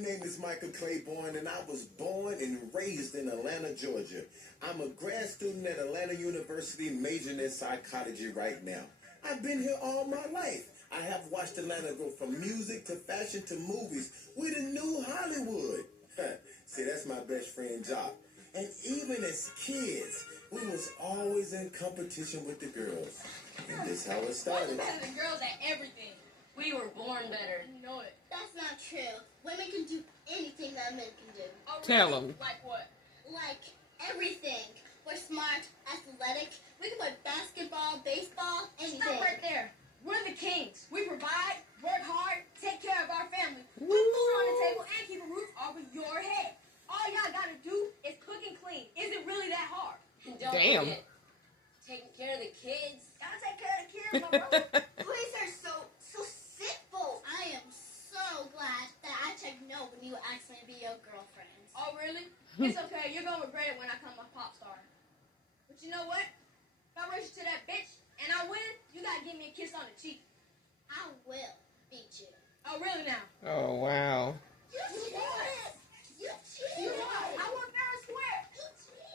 My name is Michael Claiborne, and I was born and raised in Atlanta, Georgia. I'm a grad student at Atlanta University, majoring in psychology right now. I've been here all my life. I have watched Atlanta go from music to fashion to movies. We the new Hollywood. See, that's my best friend, Jock. And even as kids, we was always in competition with the girls. And this how it started. We're better than girls at everything. We were born better. You know it. That's not true. Women can do anything that men can do. Oh, Tell really? them. Like what? Like everything. We're smart, athletic. We can play basketball, baseball, anything. Stop right there. We're the kings. We provide, work hard, take care of our family, put food on the table, and keep a roof over your head. All y'all gotta do is cook and clean. Is it really that hard? And don't Damn. forget, taking care of the kids. Y'all take care of the kids, my brother. Boys are so simple. I am so glad that I checked no when you asked me to be your girlfriend. Oh, really? It's okay. You're gonna regret it when I come a pop star. But you know what? If I race you to that bitch and I win, you gotta give me a kiss on the cheek. I will beat you. Oh, really now? Oh, wow. You cheated. You cheated. You lied. I want fair and square. You cheated.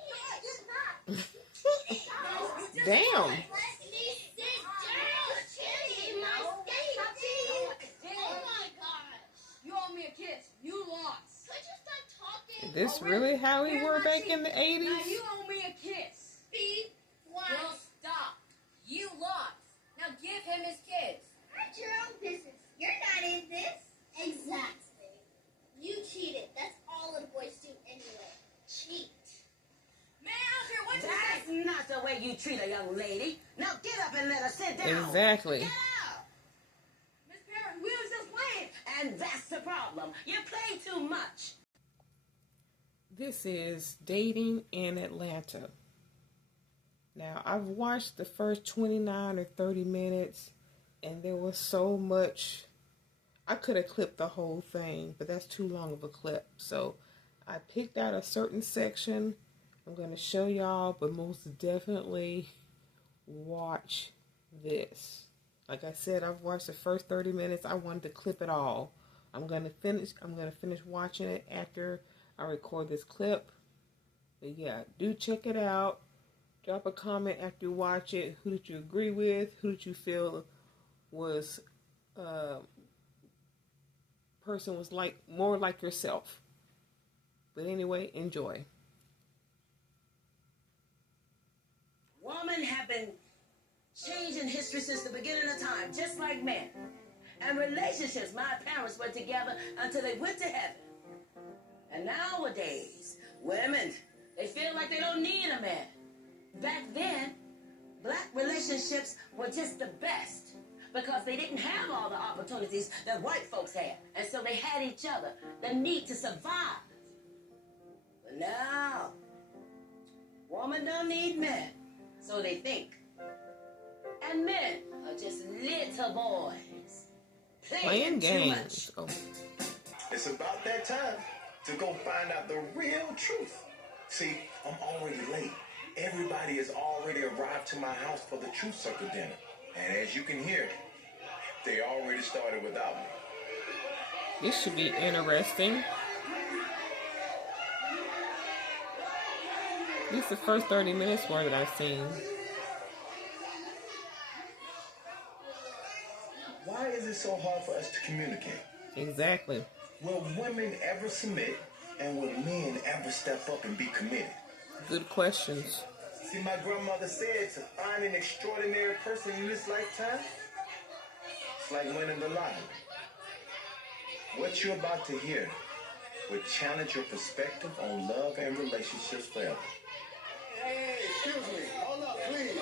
Damn. Let me sit down. Chitty, my state. Oh my gosh. You owe me a kiss. You lost. Could you stop talking? Is this really how we Here's were my back cheek. in the Now 80s? you owe me a kiss. Speed. Why? Girl, stop. You lost. Now give him his kids. Mind your own business. You're not in this. Exactly. You cheated. That's all little boys do anyway. Cheat. Man, I don't care what you That's say. not the way you treat a young lady. Now get up and let her sit down. Exactly. Get up. Miss Perry, we was just playing. And that's the problem. You play too much. This is Dating in Atlanta. Now, I've watched the first 29 or 30 minutes, and there was so much. I could have clipped the whole thing, but that's too long of a clip. So I picked out a certain section. I'm going to show y'all, but most definitely watch this. Like I said, I've watched the first 30 minutes. I wanted to clip it all. I'm going to finish watching it after I record this clip. But yeah, do check it out. Drop a comment after you watch it. Who did you agree with? Who did you feel was person was like more like yourself? But anyway, enjoy. Women have been changing history since the beginning of time, just like men. And relationships, my parents were together until they went to heaven. And nowadays, women, they feel like they don't need a man. Back then, black relationships were just the best because they didn't have all the opportunities that white folks had. And so they had each other, the need to survive. But now, women don't need men, so they think. And men are just little boys Playing too games. much. Oh. It's about that time to go find out the real truth. See, I'm already late. Everybody has already arrived to my house for the Truth Circle dinner. And as you can hear, they already started without me. This should be interesting. This is the first 30 minutes more that I've seen. Why is it so hard for us to communicate? Exactly. Will women ever submit, and will men ever step up and be committed? Good questions. See, my grandmother said to find an extraordinary person in this lifetime, it's like winning the lottery. What you're about to hear will challenge your perspective on love and relationships forever. Hey, excuse me. Hold up, please.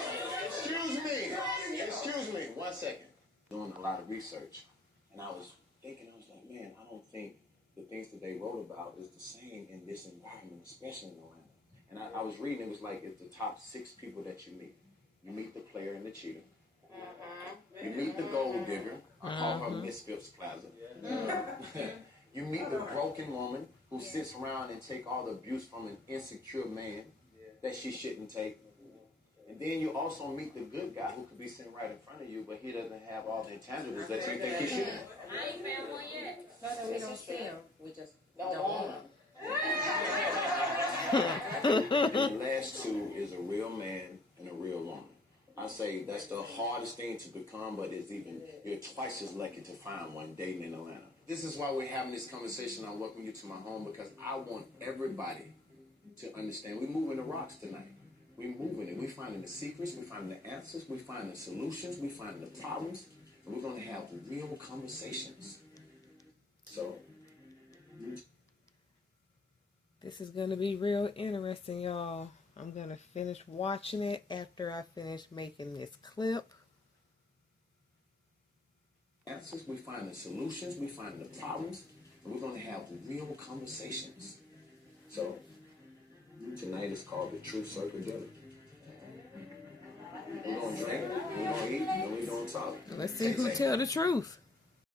Excuse me. 1 second. Doing a lot of research, and I was thinking, I was like, man, I don't think the things that they wrote about is the same in this environment, especially in Atlanta. And I was reading, it was like it's the top 6 people that you meet. You meet the player and the cheater. You meet the gold digger. I call her Miss Phipps Plaza. You meet the broken woman who sits around and take all the abuse from an insecure man that she shouldn't take. And then you also meet the good guy who could be sitting right in front of you, but he doesn't have all the intangibles that you think he should have. I ain't found one yet. Not that we don't see them, we just don't want them. And the last two is a real man and a real woman. I say that's the hardest thing to become, but you're twice as lucky to find one dating in Atlanta. This is why we're having this conversation. I welcome you to my home because I want everybody to understand. We're moving the rocks tonight. We're moving it. We're finding the secrets. We're finding the answers. We're finding the solutions. We're finding the problems. And we're going to have real conversations. So, this is going to be real interesting, y'all. I'm going to finish watching it after I finish making this clip. answers. We're finding solutions. We're finding the problems. And we're going to have real conversations. So, tonight is called the True Circle Dinner. We're going to drink, we're going to eat, and we're going to talk. Let's see who tell the truth.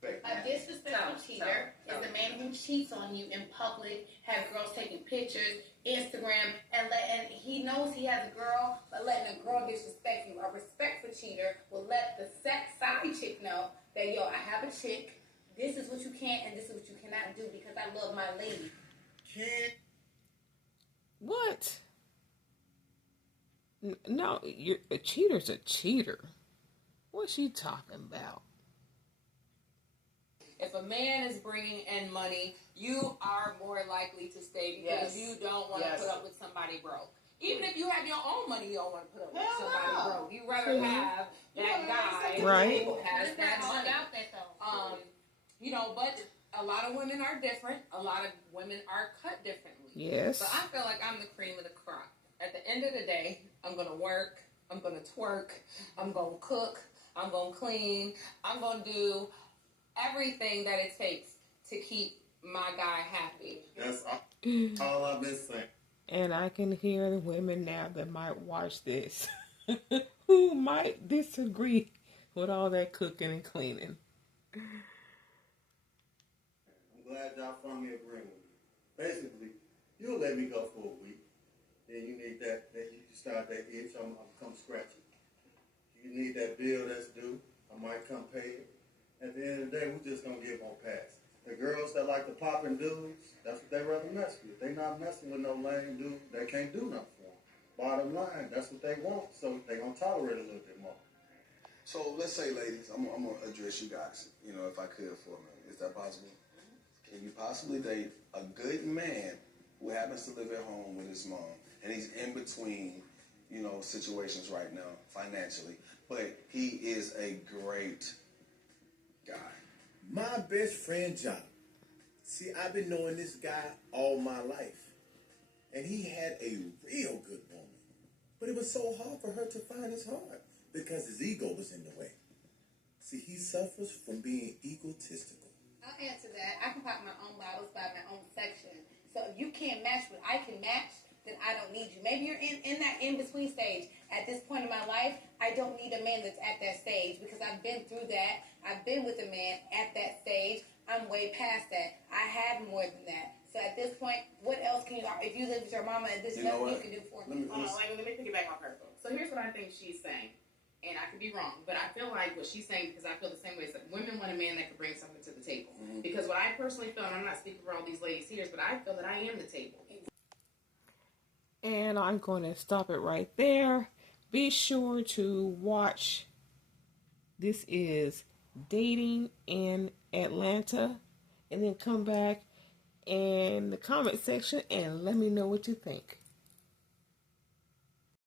A disrespectful cheater is a man who cheats on you in public, have girls taking pictures, Instagram, and he knows he has a girl, but letting a girl disrespect you. A respectful cheater will let the side chick know that, yo, I have a chick, this is what you can and this is what you cannot do because I love my lady. What? No, a cheater's a cheater. What's she talking about? If a man is bringing in money, you are more likely to stay because you don't want to put up with somebody broke. Even if you have your own money, you don't want to put up with somebody broke. You rather have that guy who has that money. But a lot of women are different. A lot of women are cut differently. Yes. But I feel like I'm the cream of the crop. At the end of the day, I'm going to work. I'm going to twerk. I'm going to cook. I'm going to clean. I'm going to do everything that it takes to keep my guy happy. That's all I've been saying. And I can hear the women now that might watch this who might disagree with all that cooking and cleaning. I'm glad y'all finally agreeing with me. Basically, you'll let me go for a week. Then you need that you start that itch, I'm come scratchy. You need that bill that's due, I might come pay it. At the end of the day, we're just going to give on pass. The girls that like to pop and dudes, that's what they rather mess with. They not messing with no lame dude. They can't do nothing for them. Bottom line, that's what they want, so they going to tolerate a little bit more. So let's say, ladies, I'm going to address you guys, if I could for a minute. Is that possible? Can you possibly date a good man who happens to live at home with his mom, and he's in between, situations right now, financially, but he is a great guy? My best friend, John. See, I've been knowing this guy all my life. And he had a real good woman. But it was so hard for her to find his heart because his ego was in the way. See, he suffers from being egotistical. I'll answer that. I can pop my own bottles by my own section. So if you can't match what I can match, then I don't need you. Maybe you're in that in-between stage. At this point in my life, I don't need a man that's at that stage because I've been through that. I've been with a man at that stage. I'm way past that. I had more than that. So at this point, what else can you, if you live with your mama and there's nothing you can do for me? Let me piggyback off her. So here's what I think she's saying. And I could be wrong, but I feel like what she's saying, because I feel the same way, is that women want a man that can bring something to the table. Mm-hmm. Because what I personally feel, and I'm not speaking for all these ladies here, but I feel that I am the table. And I'm going to stop it right there. Be sure to watch. This is Dating in Atlanta. And then come back in the comment section and let me know what you think.